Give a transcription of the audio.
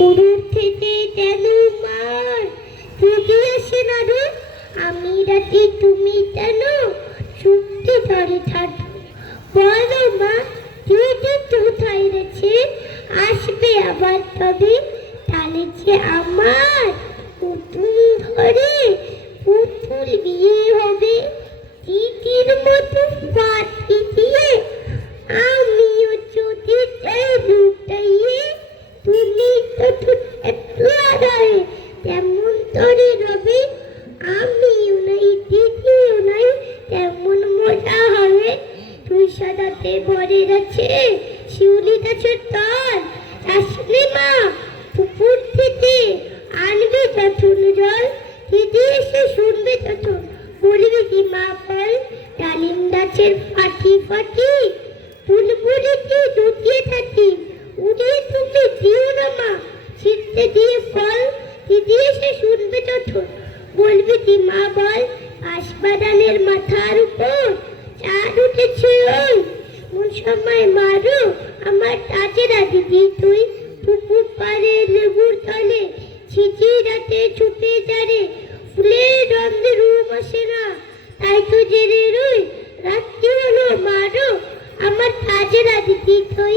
পুরুষ থেকে যেন মার দিদি আসে না রে, আমি রাতে তুমি কেন চুপটি ধরে থাকো? বলো মা, দিদি কোথায় গেছে? আসবে আবার তবে, তাহলে যে আমার পুতুল ধরে পুতুল বিয়ে হবে। দিদির মতো পাতি দিয়ে আমিও যদি লুটাইয়ে তুমি তো লাগাই তেমন তরে রবে। আমিও নাই দিদিও নাই, তেমন মজা হবে। তুই সাদাতে বরে আছে, শিউলি গাছের তল আসলে মা পুকুর থেকে আনবে যখন জল। দিদি এসে শুনবে তখন বলবে কি মা বল, ডালিম গাছের ফাটি ফাটি বুলবুলিতে লুটিয়ে থাকি, উড়িয়ে তুমি দিও না মা ছিটতে দিয়ে ফল। দিদি এসে শুনবে তখন বলবে কি মা বল, হাসপাতালের মাথার উপর চাঁদ উঠেছে ওই কোন সময় মারো আমার তাজেরা দিদি তুই। পুকুর পাড়ে লেবুর তলে ছিটি রাতে চুপে যারে, ফুলের গন্ধে রুম আসে না, তাই তো জেনে রই রাত্রি হলো মারো আমার তাজেরা দিদি তুই।